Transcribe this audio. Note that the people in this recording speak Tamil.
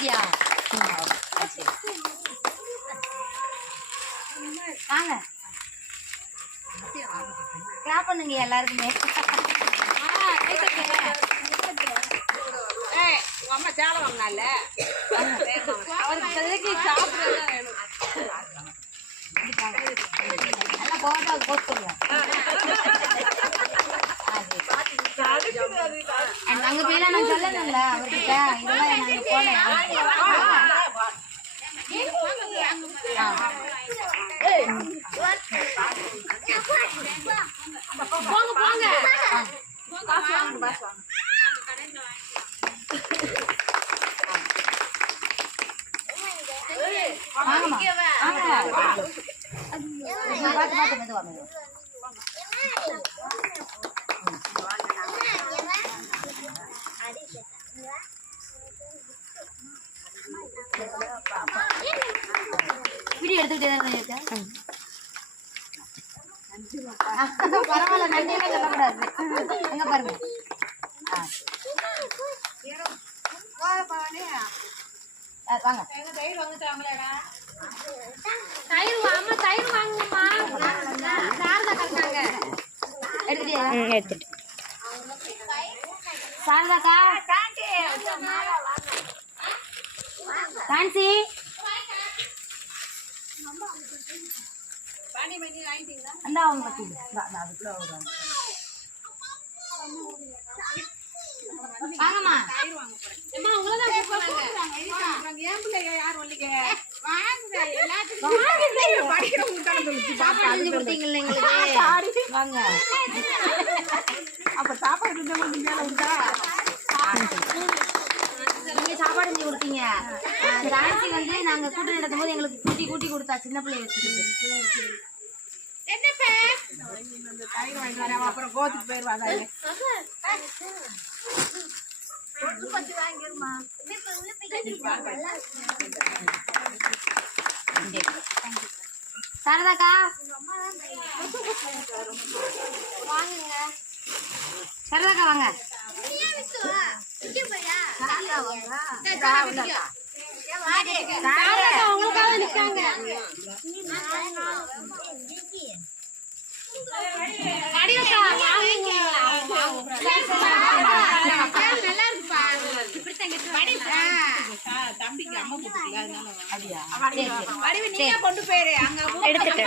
ஈஸியா வாங்க கிளாப் பண்ணுங்க எல்லாருக்குமே. அம்மா சேலை வாங்கினால அவருக்கு நல்லா போட்டோவுக்கு போஸ்ட் கொடுங்க. அங்க போய் நான் சொல்லணும்ல அவர்கிட்ட இதெல்லாம் நாங்க போனேன். போங்க போங்க வீடியோ எடுத்துக்கிட்டே தான் இருக்கேன். பரவாயில்ல, நன்றியெல்லாம் சொல்லக்கூடாது. எங்க பாருங்க வாங்க தயிர் அம்மா தயிர் வாங்குமா சாரதா கறக்காங்க எடுத்துட்டு சாரதாக்கா கான்சி அந்த அவங்க பத்தி வாங்கம்மா சாப்பாடு கொடுத்தீங்கல்ல எங்களுக்கு வாங்க. அப்ப சாப்பாடு நீங்க சாப்பாடு செஞ்சு கொடுத்தீங்க. கான்சி வந்து நாங்க கூட்டு நடத்தும் போது எங்களுக்கு கூட்டி கூட்டி கொடுத்தா சின்ன பிள்ளைய வச்சுக்கிட்டு. அப்புறம் கோத்துக்கு போயிருவாங்க. சாரதாக்கா வாங்குங்க. சாரதாக்கா வாங்க. உங்களுக்காக நிக்காங்க. தம்பிக்கு அம்மா கொண்டு போயிரு அங்க எடுத்துட்டு